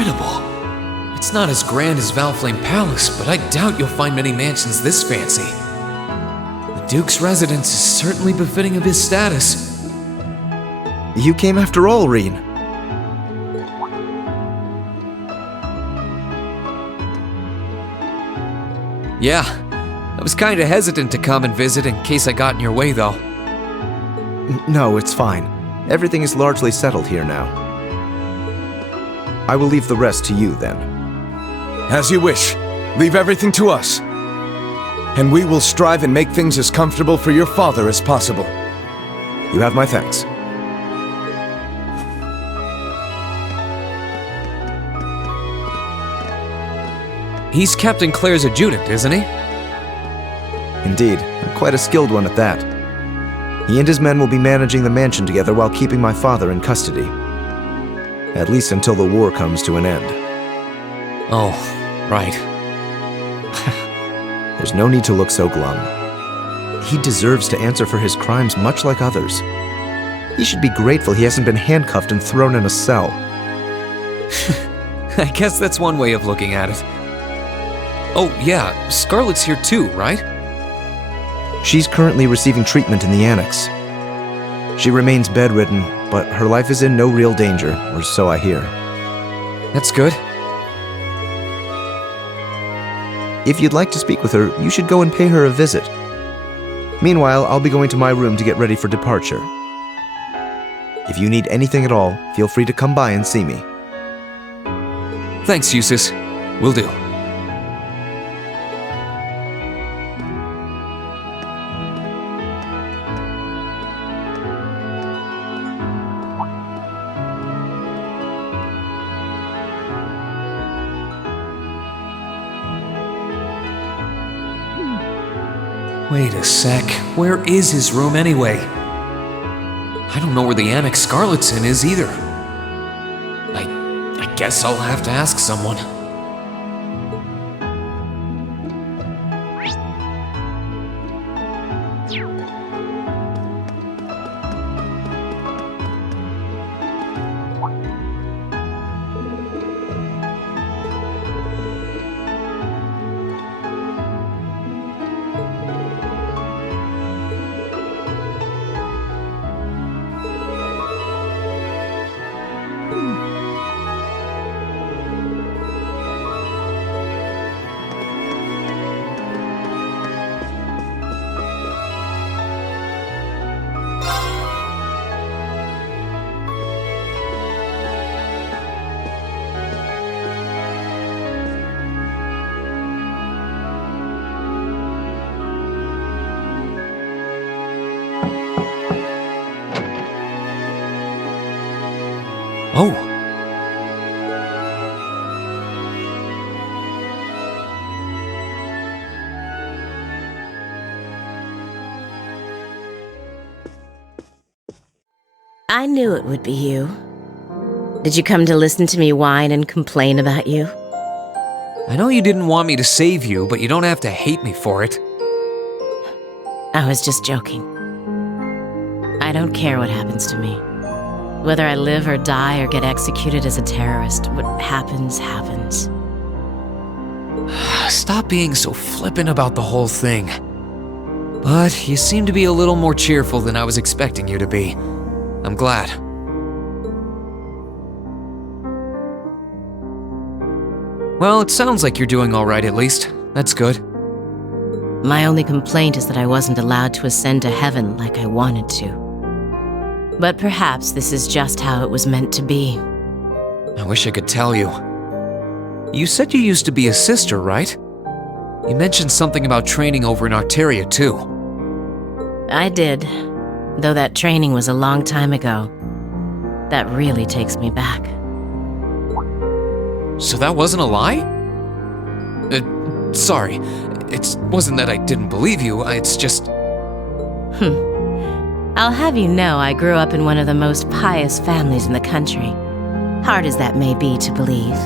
incredible. It's not as grand as Valflame Palace, but I doubt you'll find many mansions this fancy. The Duke's residence is certainly befitting of his status. You came after all, Rean. Yeah, I was kinda hesitant to come and visit in case I got in your way, though. No, it's fine. Everything is largely settled here now. I will leave the rest to you, then. As you wish. Leave everything to us. And we will strive and make things as comfortable for your father as possible. You have my thanks. He's Captain Claire's adjutant, isn't he? Indeed, and quite a skilled one at that. He and his men will be managing the mansion together while keeping my father in custody. At least until the war comes to an end. Oh, right. There's no need to look so glum. He deserves to answer for his crimes much like others. He should be grateful he hasn't been handcuffed and thrown in a cell. I guess that's one way of looking at it. Oh, yeah, Scarlet's here too, right? She's currently receiving treatment in the annex. She remains bedridden, but her life is in no real danger, or so I hear. That's good. If you'd like to speak with her, you should go and pay her a visit. Meanwhile, I'll be going to my room to get ready for departure. If you need anything at all, feel free to come by and see me. Thanks, Jusis. Will do. Wait a sec, where is his room anyway? I don't know where the annex Scarlet's in is either. I guess I'll have to ask someone. Oh. I knew it would be you. Did you come to listen to me whine and complain about you? I know you didn't want me to save you, but you don't have to hate me for it. I was just joking. I don't care what happens to me. Whether I live or die or get executed as a terrorist, what happens, happens. Stop being so flippant about the whole thing. But you seem to be a little more cheerful than I was expecting you to be. I'm glad. Well, it sounds like you're doing all right at least. That's good. My only complaint is that I wasn't allowed to ascend to heaven like I wanted to. But perhaps this is just how it was meant to be. I wish I could tell you. You said you used to be a sister, right? You mentioned something about training over in Arteria, too. I did, though that training was a long time ago. That really takes me back. So that wasn't a lie? Sorry. It wasn't that I didn't believe you, it's just... I'll have you know I grew up in one of the most pious families in the country, hard as that may be to believe.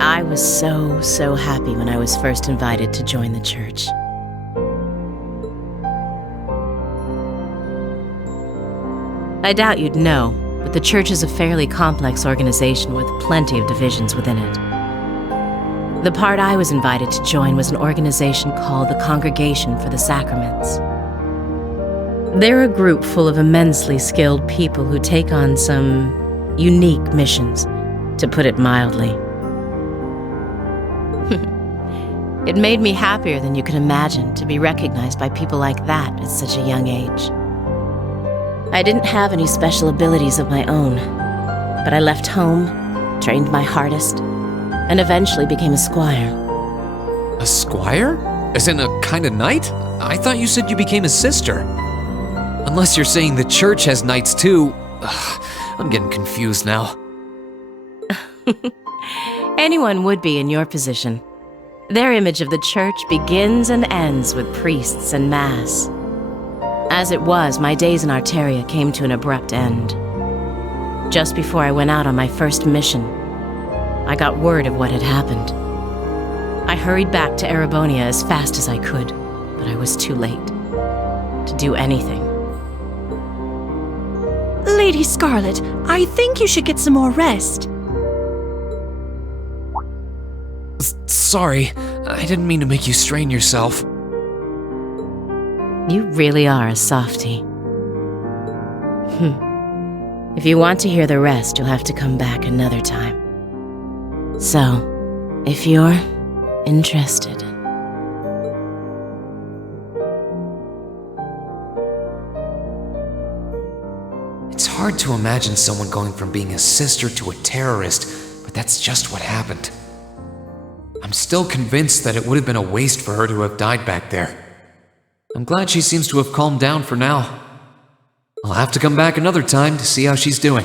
I was so happy when I was first invited to join the church. I doubt you'd know, but the church is a fairly complex organization with plenty of divisions within it. The part I was invited to join was an organization called the Congregation for the Sacraments. They're a group full of immensely skilled people who take on some unique missions, to put it mildly. It made me happier than you can imagine to be recognized by people like that at such a young age. I didn't have any special abilities of my own, but I left home, trained my hardest, and eventually became a squire. A squire? As in a kind of knight? I thought you said you became a sister. Unless you're saying the church has knights too. Ugh, I'm getting confused now. Anyone would be in your position. Their image of the church begins and ends with priests and mass. As it was, my days in Arteria came to an abrupt end. Just before I went out on my first mission, I got word of what had happened. I hurried back to Erebonia as fast as I could, but I was too late to do anything. Lady Scarlet, I think you should get some more rest. Sorry, I didn't mean to make you strain yourself. You really are a softie. If you want to hear the rest, you'll have to come back another time. So, if you're interested. It's hard to imagine someone going from being a sister to a terrorist, but that's just what happened. I'm still convinced that it would have been a waste for her to have died back there. I'm glad she seems to have calmed down for now. I'll have to come back another time to see how she's doing.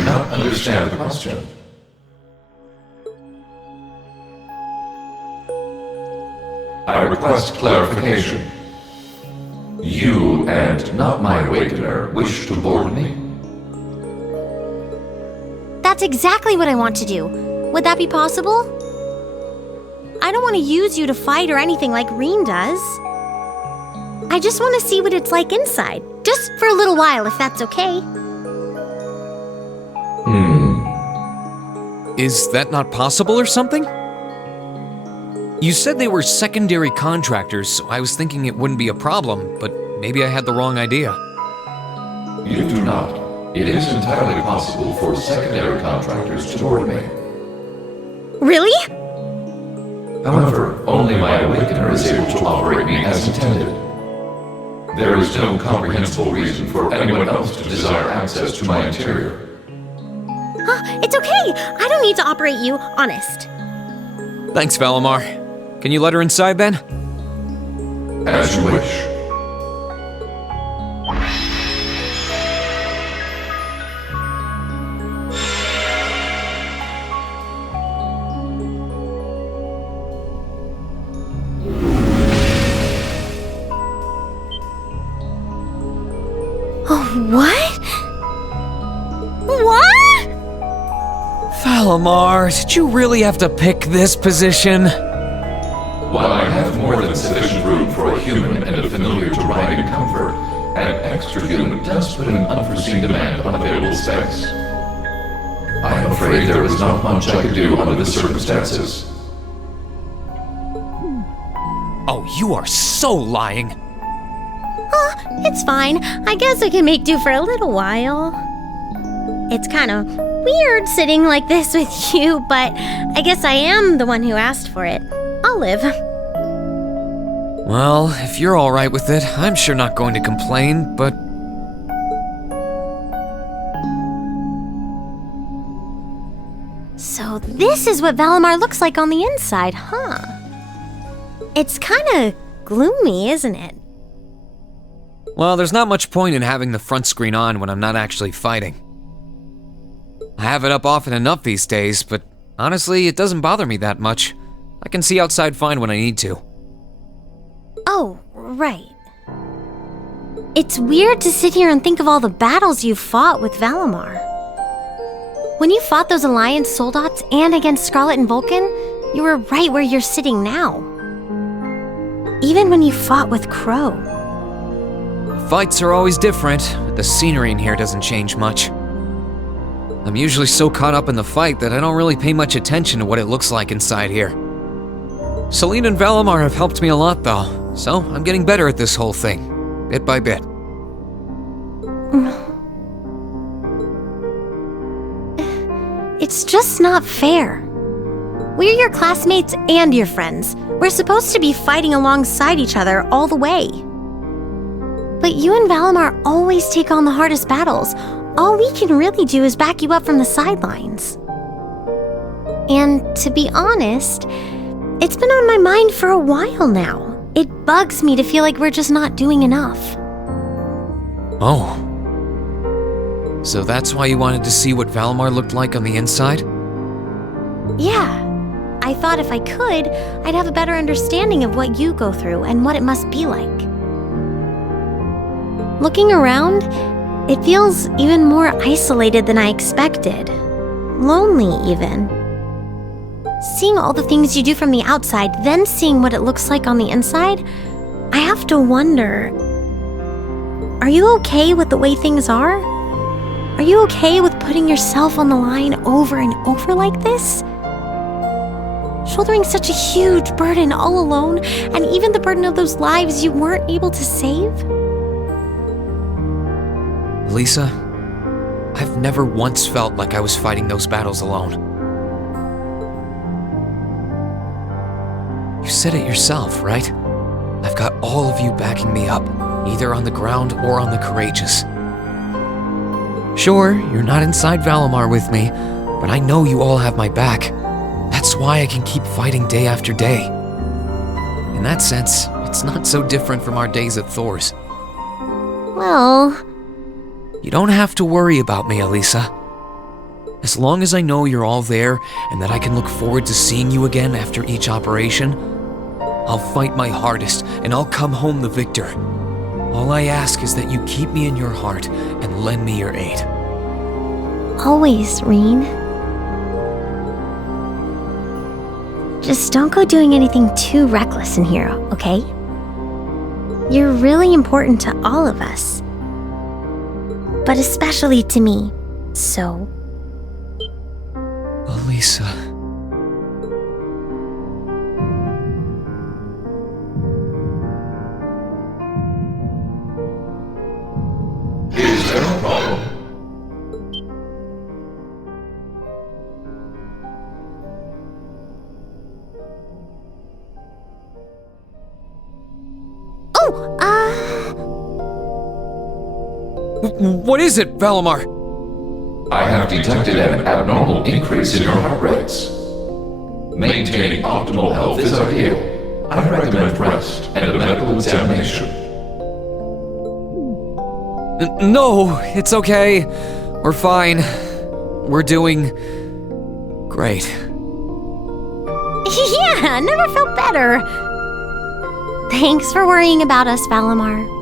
do not understand the question. I request clarification. You, and not my Awakener, wish to board me? That's exactly what I want to do. Would that be possible? I don't want to use you to fight or anything like Rean does. I just want to see what it's like inside. Just for a little while, if that's okay. Is that not possible or something? You said they were secondary contractors, so I was thinking it wouldn't be a problem, but maybe I had the wrong idea. You do not. It is entirely possible for secondary contractors to board me. Really? However, only my Awakener is able to operate me as intended. There is no comprehensible reason for anyone else to desire access to my interior. It's okay. I don't need to operate you, honest. Thanks, Valimar. Can you let her inside then? As you wish. What? What? Valimar, did you really have to pick this position? While I have more than sufficient room for a human and a familiar to ride in comfort, an extra human does put an unforeseen demand on available space. I am afraid there is not much I could do under the circumstances. Oh, you are so lying. It's fine. I guess I can make do for a little while. It's kind of weird sitting like this with you, but I guess I am the one who asked for it. I'll live. Well, if you're alright with it, I'm sure not going to complain, but... So this is what Valimar looks like on the inside, huh? It's kind of gloomy, isn't it? Well, there's not much point in having the front screen on when I'm not actually fighting. I have it up often enough these days, but honestly, it doesn't bother me that much. I can see outside fine when I need to. Oh, right. It's weird to sit here and think of all the battles you've fought with Valimar. When you fought those Alliance soldats and against Scarlet and Vulcan, you were right where you're sitting now. Even when you fought with Crow. Fights are always different, but the scenery in here doesn't change much. I'm usually so caught up in the fight that I don't really pay much attention to what it looks like inside here. Selene and Valimar have helped me a lot though, so I'm getting better at this whole thing, bit by bit. It's just not fair. We're your classmates and your friends. We're supposed to be fighting alongside each other all the way. But you and Valimar always take on the hardest battles. All we can really do is back you up from the sidelines. And to be honest, it's been on my mind for a while now. It bugs me to feel like we're just not doing enough. Oh. So that's why you wanted to see what Valimar looked like on the inside? Yeah. I thought if I could, I'd have a better understanding of what you go through and what it must be like. Looking around, it feels even more isolated than I expected. Lonely, even. Seeing all the things you do from the outside, then seeing what it looks like on the inside, I have to wonder, are you okay with the way things are? Are you okay with putting yourself on the line over and over like this? Shouldering such a huge burden all alone, and even the burden of those lives you weren't able to save? Alisa, I've never once felt like I was fighting those battles alone. You said it yourself, right? I've got all of you backing me up, either on the ground or on the courageous. Sure, you're not inside Valimar with me, but I know you all have my back. That's why I can keep fighting day after day. In that sense, it's not so different from our days at Thor's. Well... You don't have to worry about me, Alisa. As long as I know you're all there and that I can look forward to seeing you again after each operation, I'll fight my hardest and I'll come home the victor. All I ask is that you keep me in your heart and lend me your aid. Always, Rean. Just don't go doing anything too reckless in here, okay? You're really important to all of us. But especially to me, so... Alisa... Is there a problem? What is it, Valimar? I have detected an abnormal increase in your heart rates. Maintaining optimal health is ideal. I recommend rest and a medical examination. No, it's okay. We're fine. We're doing... great. Yeah, never felt better. Thanks for worrying about us, Valimar.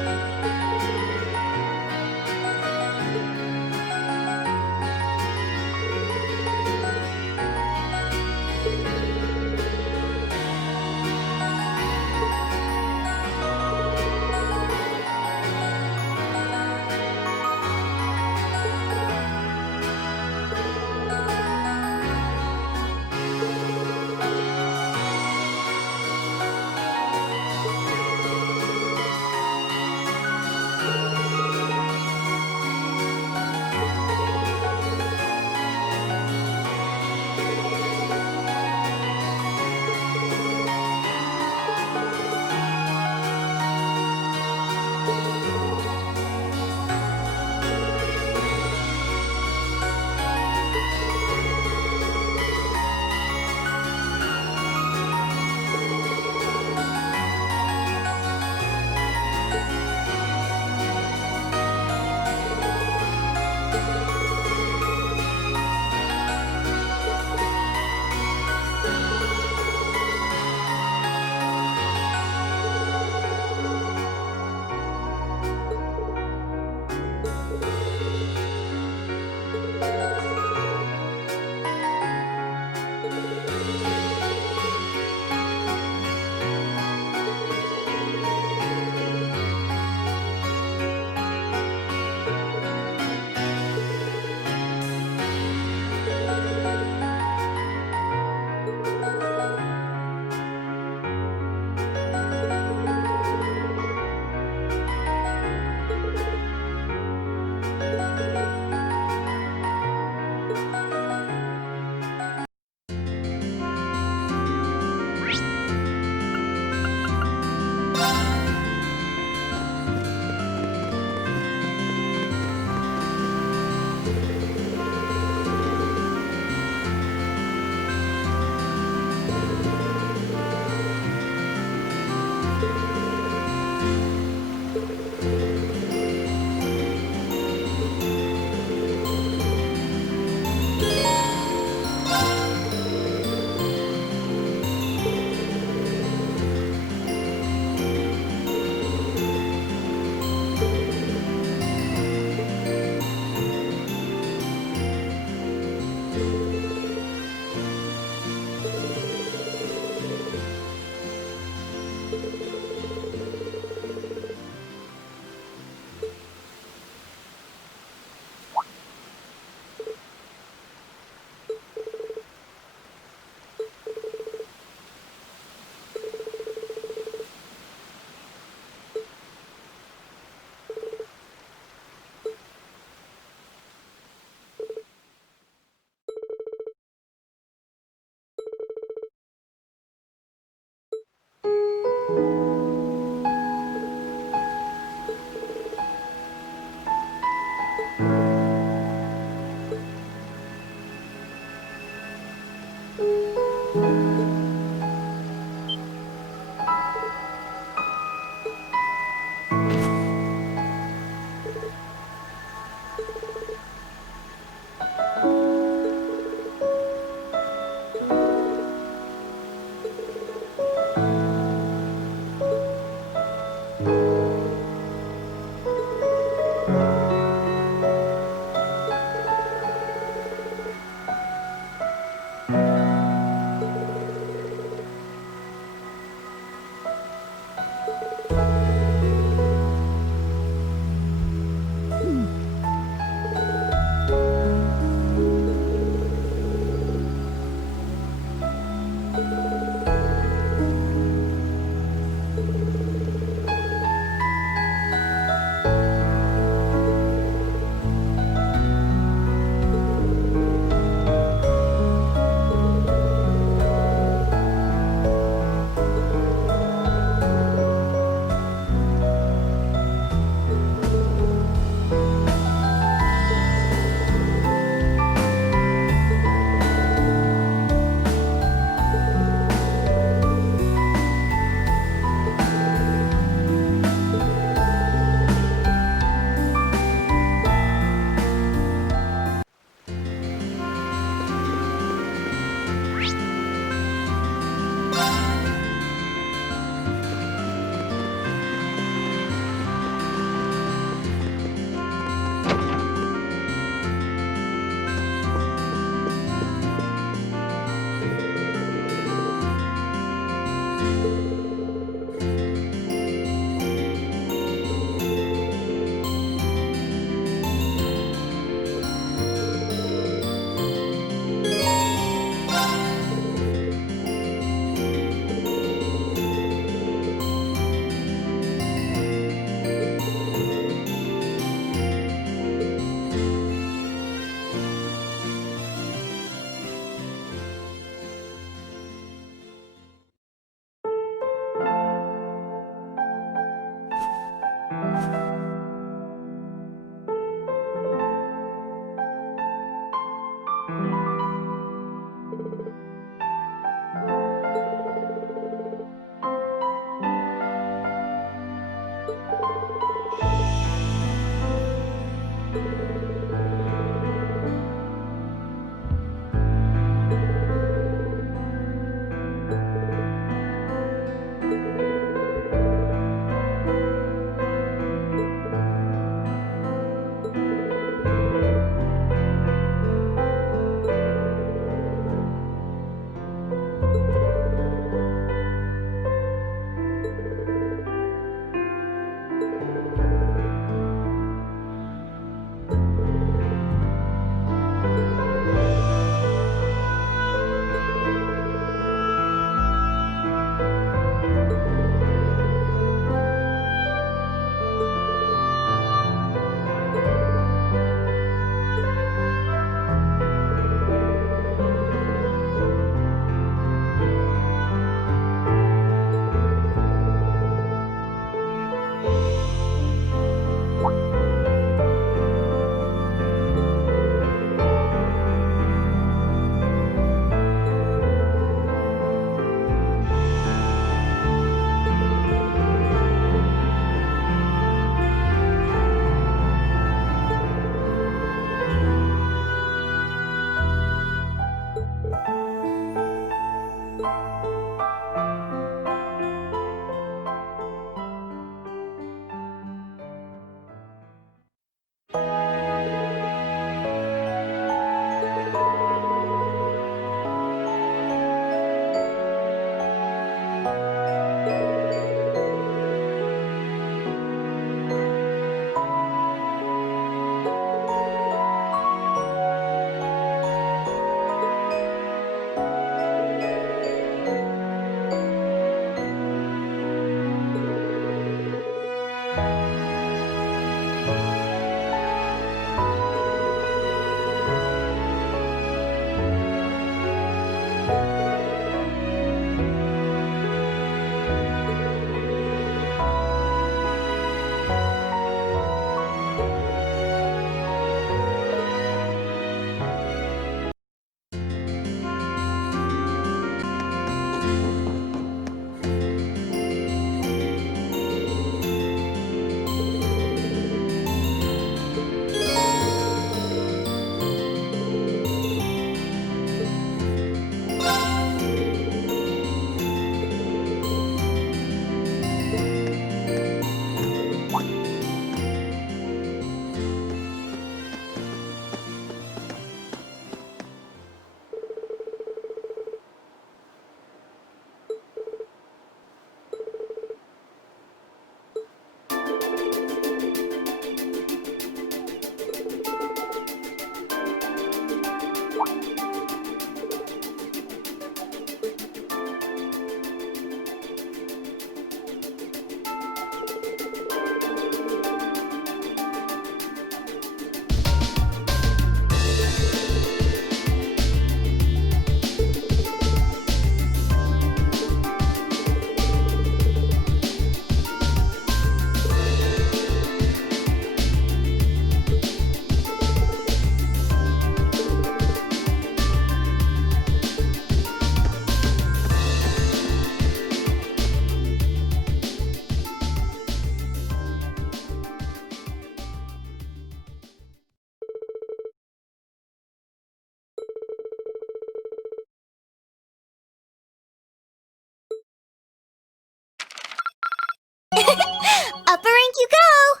Upper rank you go!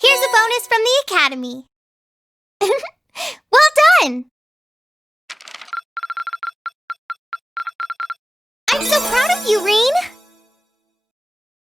Here's a bonus from the Academy. Well done! I'm so proud of you, Rean!